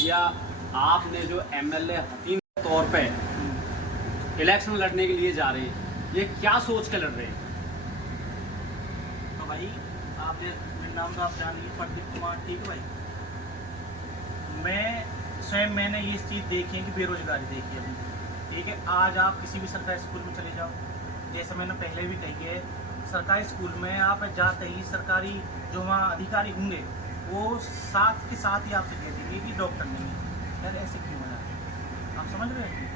भैया आपने जो एमएलए हकीम के तौर पे इलेक्शन लड़ने के लिए जा रहे हैं, ये क्या सोच के लड़ रहे हैं? तो भाई आपने मेरा नाम तो आप जान लीजिए, प्रदीप कुमार, ठीक है भाई। मैंने ये चीज़ देखी है कि बेरोजगारी देखी है अभी, ठीक है। आज आप किसी भी सरकारी स्कूल में चले जाओ, जैसे मैंने पहले भी कही है, सरकारी स्कूल में आप जाते ही सरकारी जो वहाँ अधिकारी होंगे वो साथ के साथ ही आपसे कह देंगे कि डॉक्टर नहीं है। यार ऐसे क्यों है? आप समझ रहे हैं?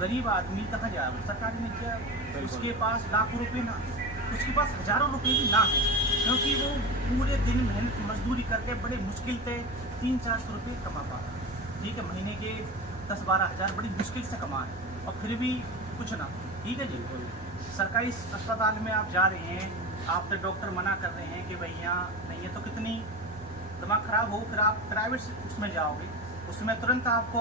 गरीब आदमी कहाँ जाएगा? सरकारी में क्या उसके पास लाखों रुपए ना, उसके पास हजारों रुपए भी ना है, क्योंकि वो पूरे दिन मेहनत मजदूरी करके बड़े मुश्किल से 300-400 रुपये कमा पा रहा है, ठीक है। महीने के 10-12 हज़ार बड़ी मुश्किल से कमाए, और फिर भी कुछ ना, ठीक है जी। सरकारी अस्पताल में आप जा रहे हैं, आप तो डॉक्टर मना कर रहे हैं कि भैया नहीं है, तो कितनी दिमाग खराब हो। फिर आप प्राइवेट उसमें जाओगे, उसमें तुरंत आपको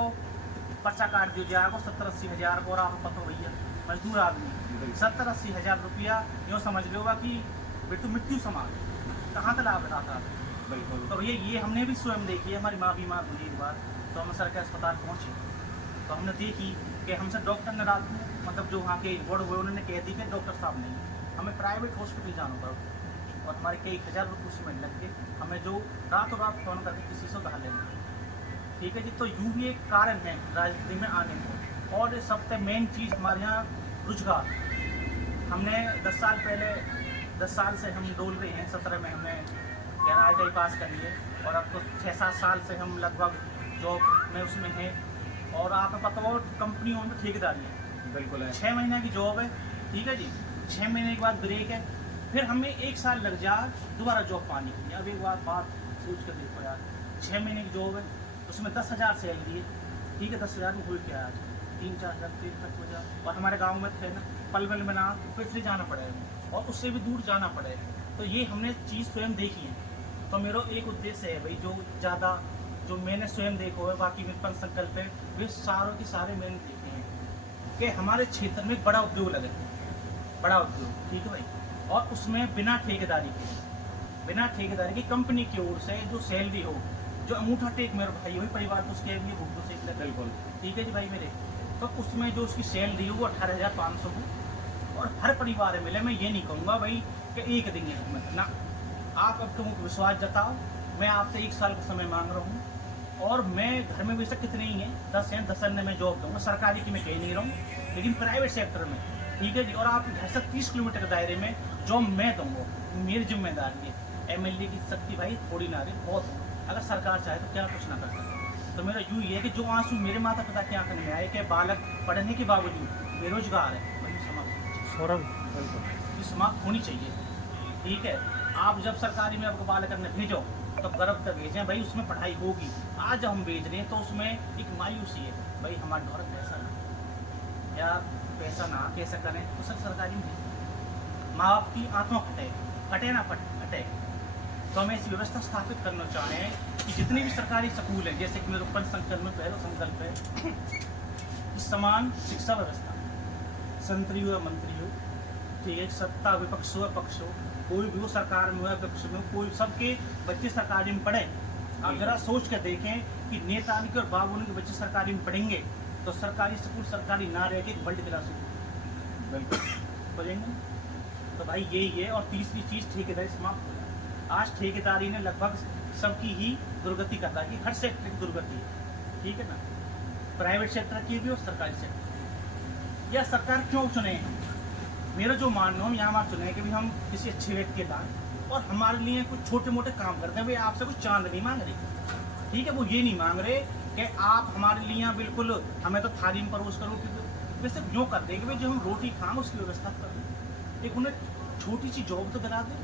पर्चा काट दिया जाएगा 70-80 हज़ार, और आपको पता हो भैया मजदूर आदमी 70-80 हज़ार रुपया यूँ समझ लो कि बेटू मृत्यु समान, कहाँ तक लाभ रहा था। बिल्कुल। तो भैया ये हमने भी स्वयं देखी है, हमारी माँ बीमार हुई एक बार, तो हम सरकारी अस्पताल पहुँचे, तो हमने देखी कि हमसे डॉक्टर ने रात को, मतलब जो वहाँ के बोर्ड हुए उन्होंने कह दी कि डॉक्टर साहब नहीं, हमें प्राइवेट हॉस्पिटल जाना पड़ा, और हमारे कई हज़ार रुपये उसमें लग गए, हमें जो रातों रात फ़ोन करके किसी से उधार लेना, ठीक है जी। तो यूँ भी एक कारण है राजनीति में आने को। और सबसे मेन चीज़ हमारे यहाँ रोजगार। हमने 10 साल पहले, 10 साल से हम डोल रहे हैं, 17 में हमने ITI पास कर लिए, और अब तो 6-7 साल से हम लगभग जॉब में उसमें हैं। और आपको पता हो कंपनियों में ठेकेदारी है, बिल्कुल है। 6 महीने की जॉब है, ठीक है जी। 6 महीने के बाद ब्रेक है, फिर हमें 1 साल लग जाए दोबारा जॉब पाने के लिए। अब एक बात सोच कर देखो यार, 6 महीने की जॉब है, उसमें 10,000 सैलरी है, ठीक है। 10,000 में हुई क्या आज? 3-4 हज़ार, 3 हो जाए। और हमारे गाँव में थे ना, पलवल में ना, फिर से जाना पड़ेगा, और उससे भी दूर जाना पड़ेगा। तो ये हमने चीज़ स्वयं देखी है। तो मेरा एक उद्देश्य है भाई, जो ज़्यादा जो मैंने स्वयं देखो है, बाकी विपन संकल्प है, वे सारों के सारे मैंने देखे हैं कि हमारे क्षेत्र में बड़ा उद्योग लगे, बड़ा उद्योग, ठीक है भाई। और उसमें बिना ठेकेदारी की कंपनी की ओर से जो सैलरी हो, जो अंगूठा टेक मेरे भाई वही परिवार को उसके लिए भूख से लगे, बिल्कुल, ठीक है जी भाई मेरे। तो उसमें जो उसकी सैलरी हो वो 18,500 हो, और हर परिवार मिले। मैं ये नहीं कहूँगा भाई कि एक दिन है ना, आप अब तुम विश्वास जताओ, मैं आपसे 1 साल का समय मांग रहा हूँ, और मैं घर में वैसे कितने ही हैं, 10 हैं, 10 अन्य में जॉब दूँगा, सरकारी की मैं कह नहीं रहा हूँ, लेकिन प्राइवेट सेक्टर में, ठीक है जी। और आप घर से 30 किलोमीटर के दायरे में जॉब मैं दूँगा, मेरी जिम्मेदारी है। MLA की शक्ति भाई थोड़ी ना रही, बहुत हो, अगर सरकार चाहे तो क्या कुछ ना कर सकते। तो मेरा यूँ ये है कि जो आंसू मेरे माता पिता की आंख में आए कि बालक पढ़ने के बावजूद बेरोजगार है, वही समाप्त समाप्त होनी चाहिए, ठीक है। आप जब सरकारी में आपको बालक करने भेजो तो गर्व कर भेजें भाई, उसमें पढ़ाई होगी। आज जब हम भेज रहे हैं तो उसमें एक मायूसी है भाई, हमारे द्वारा पैसा ना, यार पैसा ना कैसे करें, तो सर सरकारी में माँ बाप की आत्मा फटे ना फटे। तो हमें ऐसी व्यवस्था स्थापित करना चाहें कि जितने भी सरकारी स्कूल हैं, जैसे कि मेरे ऊपर संकल्प में पहला संकल्प है समान शिक्षा व्यवस्था, संतरी हो या मंत्री हो, ठीक है, सत्ता विपक्ष हो पक्ष हो, कोई भी हो, सरकार में हो या विपक्ष में हो, कोई सबके बच्चे सरकारी में पढ़े। आप जरा सोच कर देखें कि नेता के और बाबू के बच्चे सरकारी में पढ़ेंगे तो सरकारी स्कूल सरकारी ना रह के वर्ल्ड क्लास बिल्कुल पढ़ेंगे। तो भाई यही है। और तीसरी चीज़ ठेकेदारी समाप्त हो जाए। आज ठेकेदारी ने लगभग सबकी ही दुर्गति कर रहा है, हर सेक्टर की दुर्गति है, ठीक है ना, प्राइवेट सेक्टर की भी और सरकारी सेक्टर। या सरकार क्यों चुने हैं? मेरा जो मानना हो, यहाँ बात चुने कि भी हम किसी अच्छे व्यक्ति के दान, और हमारे लिए कुछ छोटे मोटे काम करते हैं। वे आपसे कुछ चांद नहीं मांग रहे, ठीक है, वो ये नहीं मांग रहे कि आप हमारे लिए बिल्कुल हमें तो थाली में परोस करो, वे सिर्फ यूँ कर दें कि भाई जो हम रोटी खाएं उसकी व्यवस्था कर दें, एक उन्हें छोटी सी जॉब तो दिला दें,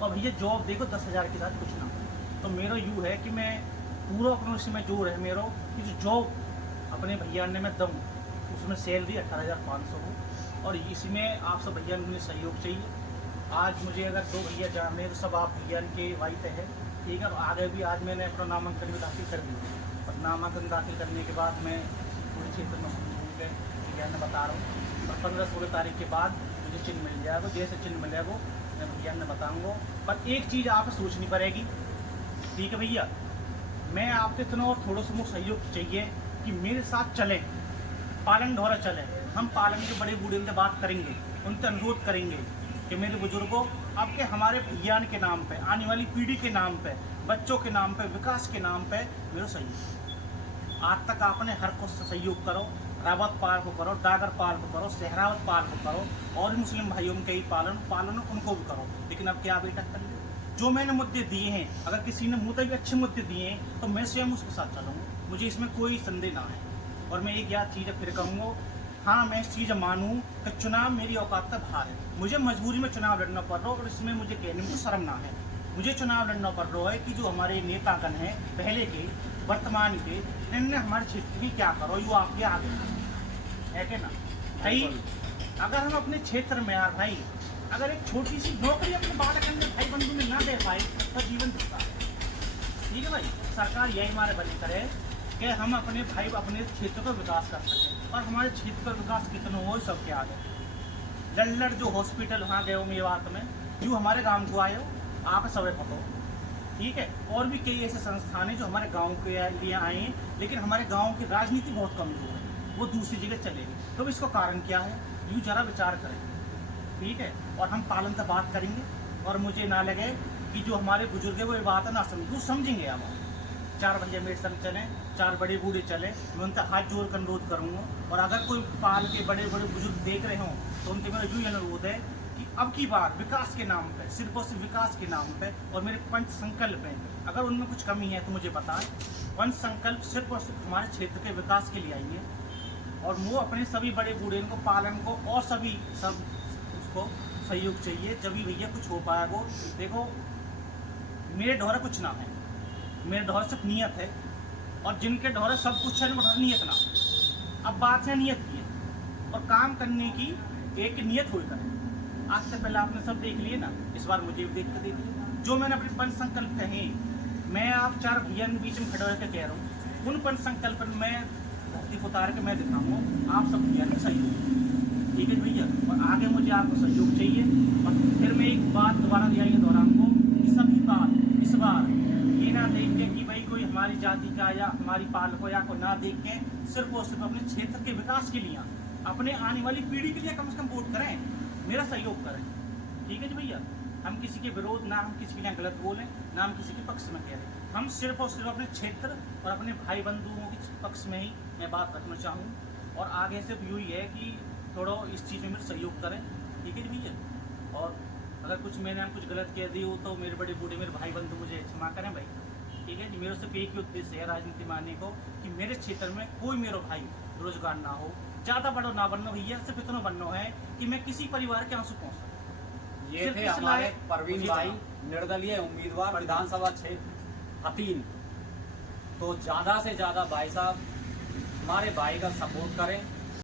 और भैया जॉब देखो 10,000 के साथ कुछ ना। तो मेरा यूँ है कि मैं पूरा अपने उसमें जोर है मेरा कि जो जॉब अपने भैया ने मैं दूँ, उसमें सैलरी 18,500 हो, और इसमें आप सब भैया मुझे सहयोग चाहिए। आज मुझे अगर 2 भैया जाने तो सब आप भैया के वाइफ है, ठीक है। अब आगे भी आज मैंने अपना नामांकन भी दाखिल कर दिया, और नामांकन दाखिल करने के बाद मैं पूरे क्षेत्र में घूम गए, भैया ने बता रहा हूँ, और 15-16 तारीख के बाद मुझे चिन्ह मिल जाएगा, जैसे चिन्ह मिलेगा वो मैं भैया ने बताऊँगा। पर एक चीज़ आप सोचनी पड़ेगी, ठीक है भैया, मैं आपसे इतना और थोड़ा सा मुझे सहयोग चाहिए कि मेरे साथ चले, पालन ढोरा चले। हम पालन के बड़े बूढ़े से बात करेंगे, उनसे अनुरोध करेंगे कि मेरे बुजुर्गों, आपके हमारे ज्ञान के नाम पे, आने वाली पीढ़ी के नाम पे, बच्चों के नाम पे, विकास के नाम पे मेरा सहयोग। आज तक आपने हर को सहयोग करो, रावत पाल को करो, डागर पाल को करो, सहरावत पाल को करो, और मुस्लिम भाइयों के ही पालन उनको भी करो। लेकिन अब क्या बेटा कर ले, जो मैंने मुद्दे दिए हैं, अगर किसी ने मुझे भी अच्छे मुद्दे दिए हैं तो मैं स्वयं उसके साथ चलूँगा, मुझे इसमें कोई संदेह ना है। और मैं एक याद चीज़ फिर कहूँगा, हाँ मैं इस चीज़ मानूँ कि चुनाव मेरी औकात का बाहर है, मुझे मजबूरी में चुनाव लड़ना पड़ रहा है, और इसमें मुझे कहने में शर्म ना है। मुझे चुनाव लड़ना पड़ रहा है कि जो हमारे नेतागण हैं, पहले के, वर्तमान के, इनने हमारे क्षेत्र की क्या करो, यो आपके आगे है कि ना भाई। अगर हम अपने क्षेत्र में यार भाई, अगर एक छोटी सी नौकरी अपने बालक के भाई बंधु में ना दे पाए तो जीवन चुका है। ठीक है भाई, सरकार यही हमारे बने करे कि हम अपने भाई अपने क्षेत्र का विकास कर सकें, और हमारे क्षेत्र का विकास कितना हो सबके आगे। लल्लड़ जो हॉस्पिटल वहाँ गए हो मेवात में, यूँ हमारे गांव को आए हो, आप सबे पता हो। ठीक है, और भी कई ऐसे संस्थान हैं जो हमारे गांव के लिए आए हैं, लेकिन हमारे गांव की राजनीति बहुत कमजोर है, वो दूसरी जगह चले गए। तो इसका कारण क्या है, यूँ जरा विचार करें। ठीक है, और हम पालन से बात करेंगे, और मुझे ना लगे कि जो हमारे बुजुर्ग है वो ये बात ना समझेंगे। हम 4 भैया मेरे संग चलें, 4 बड़े बूढ़े चले, मैं उनसे हाथ जोड़ कर अनुरोध करूँगा। और अगर कोई पाल के बड़े बड़े बुजुर्ग देख रहे हों तो उनसे मेरा यूँ अनुरोध है कि अब की बार विकास के नाम पे, सिर्फ और सिर्फ विकास के नाम पे, और मेरे पंच संकल्प हैं, अगर उनमें कुछ कमी है तो मुझे बताएं। पंच संकल्प सिर्फ और सिर्फ हमारे क्षेत्र के विकास के लिए आएंगे, और वो अपने सभी बड़े बूढ़े को, पालन को, और सभी सब उसको सहयोग चाहिए, जब भी भैया कुछ हो पाएगा। देखो मेरे ढोरे कुछ ना है, मेरे ढोरे सिर्फ नियत है, और जिनके ढोरे सब कुछ है उनके नियत ना। अब बात है नियत की, और काम करने की एक नियत हुई करे। आज से पहले आपने सब देख लिए ना, इस बार मुझे भी देख कर देखिए। जो मैंने अपने पंच संकल्प कहे, मैं आप 4 भैया के बीच में खड़े होकर कह रहा हूँ, उन पंच संकल्प में मैं धरती को उतार के मैं दिखाऊंगा, आप सब भैया में सहयोग। ठीक है भैया, और आगे मुझे आपको सहयोग चाहिए। और फिर मैं एक बात दोबारा दोहराऊंगा कि सभी बात इस बार ये ना देख के कि भाई कोई हमारी जाति का या हमारी पाल को या को ना देख के, सिर्फ और सिर्फ अपने क्षेत्र के विकास के लिए, अपने आने वाली पीढ़ी के लिए कम से कम वोट करें, मेरा सहयोग करें। ठीक है जी भैया, हम किसी के विरोध ना, हम किसी के लिए गलत बोलें ना, हम किसी के पक्ष में कह रहे, हम सिर्फ और सिर्फ अपने क्षेत्र और अपने भाई बंधुओं के पक्ष में ही मैं बात रखना चाहूँ। और आगे सिर्फ यूँ ही है कि थोड़ा इस चीज़ में मेरा सहयोग करें। ठीक है जी भैया, और अगर कुछ मैंने कुछ गलत कह दी हो तो मेरे बड़े बूढ़े मेरे भाई बंधु मुझे क्षमा करें भाई। ठीक है जी, मेरे सिर्फ एक ही उद्देश्य है राजनीति में आने को कि मेरे क्षेत्र में कोई मेरा भाई रोजगार ना हो, ज़्यादा बड़ा ना बनना भैया, सिर्फ इतना बनना है कि मैं किसी परिवार के आंसू पहुँच सकूँ। ये थे हमारे परवीन भाई, निर्दलीय उम्मीदवार विधानसभा क्षेत्र हतीन। तो ज़्यादा से ज़्यादा भाई साहब हमारे भाई का सपोर्ट करें,